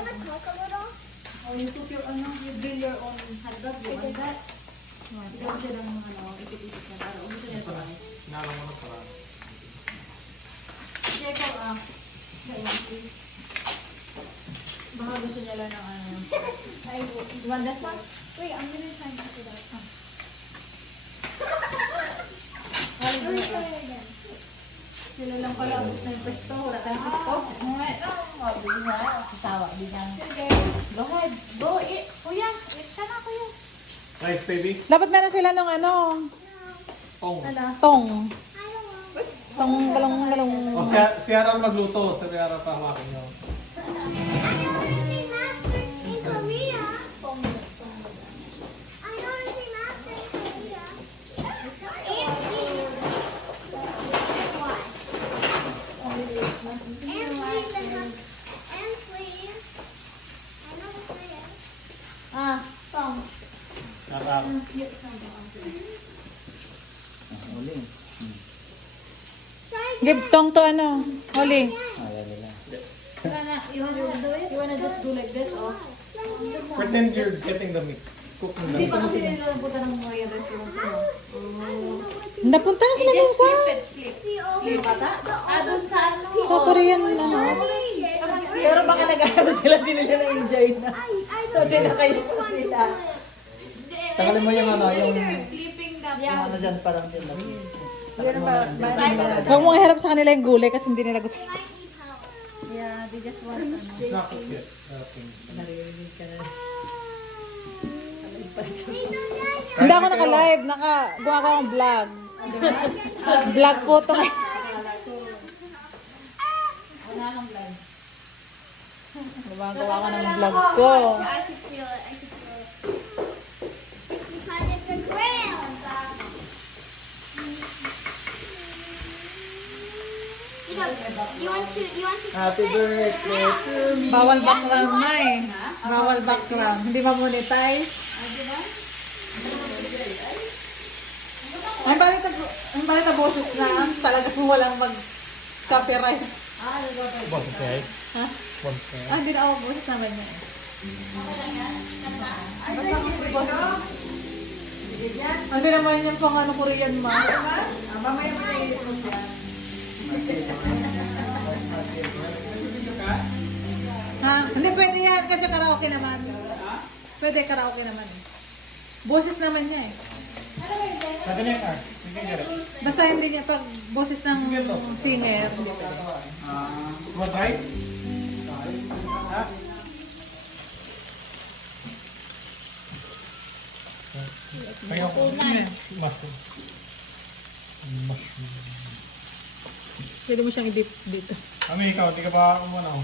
gonna talk a little? Oh, you put your, you drill your own hotdog, you want that? Ikaw siya ng ipit-ipit na para gusto niya ito ay. Nalo mo na parang. Check out, baka gusto niya lang ng ay, you want that one? Wait, I'm gonna try not to that. Ay, Let me try it again. sila lang pala abot na yung pesto, wala tayong pesto. Tawa, di na. Go ahead, go, kuya, sana kuya. Nice, baby. Dapat meron sila nung ano, Oh. tong. I don't want. Tong galong-galong. O, si Ara magluto. Si Ara pa hawakin nyo. I know everything master in Korea. I know everything master in Korea. And please. I know the Korean. Tong. Natap. Uling. Give tong to ano, Holly. You wanna just do like this, oh? Pretend you're getting the meat. Cooking the Hindi meat. pa kasi nilalabutan ng mga yung restaurant ko. Napunta na sila dun sa, Flip ata? Doon sa ano? sa Korean ano. Pero baka nag-aaral sila, di nila na-enjoy na. Kasi nakayuko sila. Tagalin mo yung ano, yung Flipping the ano dyan, parang dyan lang. Huwag mong iharap sa kanila yung gulay kasi hindi nila gusto. Yeah, they just want ano. It's not cooked yet. Naririnig ka na. Hindi ako naka-live, gawa ko akong vlog. Vlog po to. Wala kang vlog. Gumagawa ko ng vlog ko. I could feel it. I could feel it. Because it's a grill. You want to Happy birthday to me. Bawal background na eh. Bawal background. Hindi ma-monetize. Ang balit na boses na talagang walang mag-copyright. Bonsai. Ha? Bonsai. Hindi na ako boses naman niya. Hindi naman yung pang ano Korean ma. Mamaya mo na i-post yan. Ha? Hindi pwede yan kasi karaoke naman. Pwede karaoke naman eh. Boses naman niya eh. Pwede na yung art. You can get it. Basta hindi niya pag boses ng singer. You want rice? Ha? Tingnan ko. Mushroom. Mushroom. Pwede mo siyang i-dip dito. Ami, ikaw, di ka ba umano?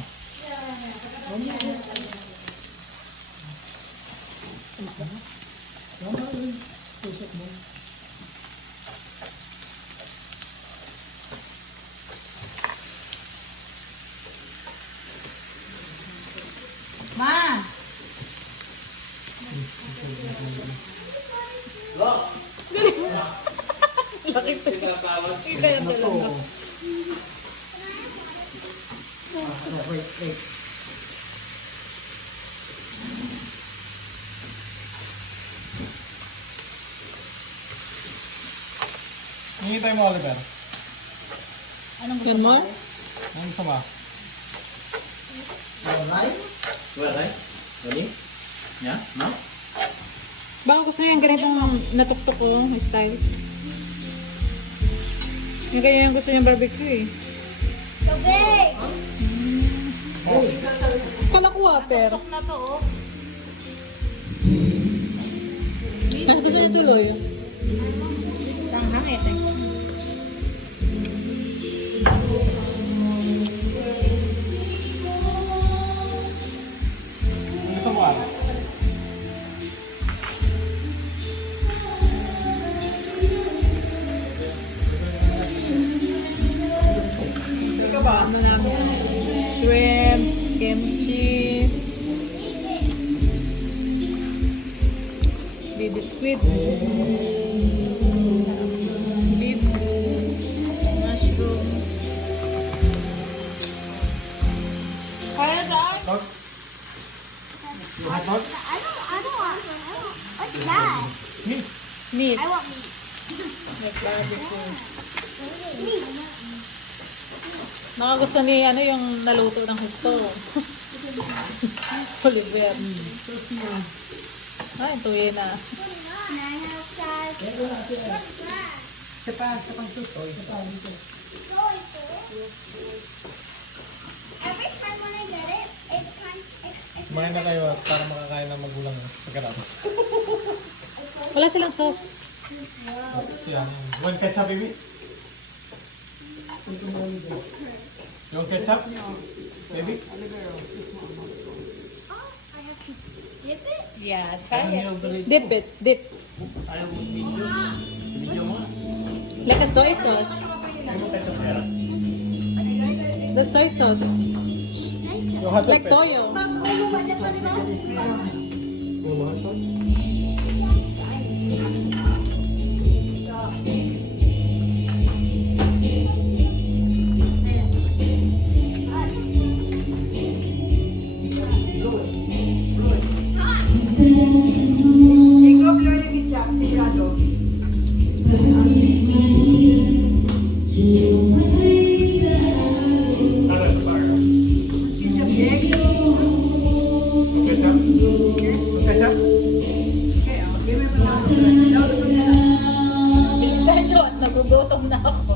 Ma! Hihintay mo, Oliver. Anong gusto Yan mo? mo? Anong gusto mo? Ready? Yeah? No? Baka gusto niya yung ganitong natuktok ko, style. Yung ganyan yung gusto niya barbecue eh. So big. Kala ko water. Na to, oh. Mas gusto niya tuloy. Tanghang eh. Gusto mo, Ara? Ano namin? Shrimp, kimchi, baby squid, beef, mushroom. Look. Hot dog? I don't want. What's that? Meat. Meat. I want meat. Meat. Baka gusto ni ano yung naluto ng gusto. Oliver. Ay, tuyo na. Can I have that? What's that? Every time when I get it, it's Kumain na kayo para makakain ng magulang pagkatapos. Wala silang sauce. Yan. One ketchup, baby? Yung ketchup? Baby? oh, I have to dip it. Yeah, try it. Dip it. Dip. Ayaw mo video. Video mo. Like a soy sauce. Ayaw mo ketchup kaya? The soy sauce. Yung hot dog, Like toyo. Yung hot dog? Ketchup? Ketchup? Bilisan nyo at nagugutom na ako.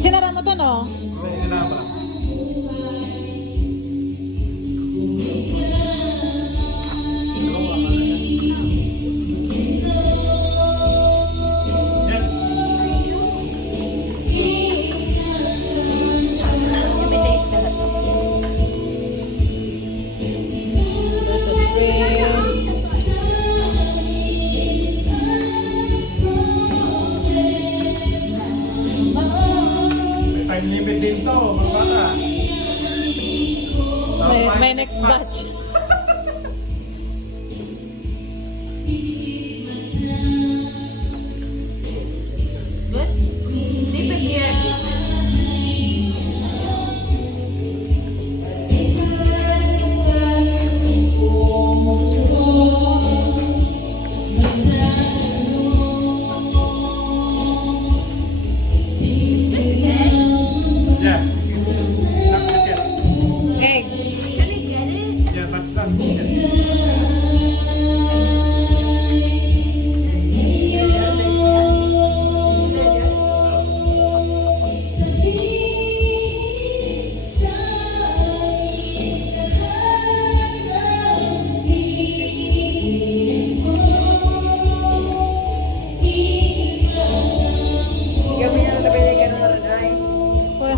Sinara mo to, no? May kailangan pa lang. Yan. Imitate lahat. There's a shrimp. May time limit din to, mga bata. May next batch. Good? Dip it here. Yeah. Not yet. Egg. Can I get it? Yeah, but not yet. Uy.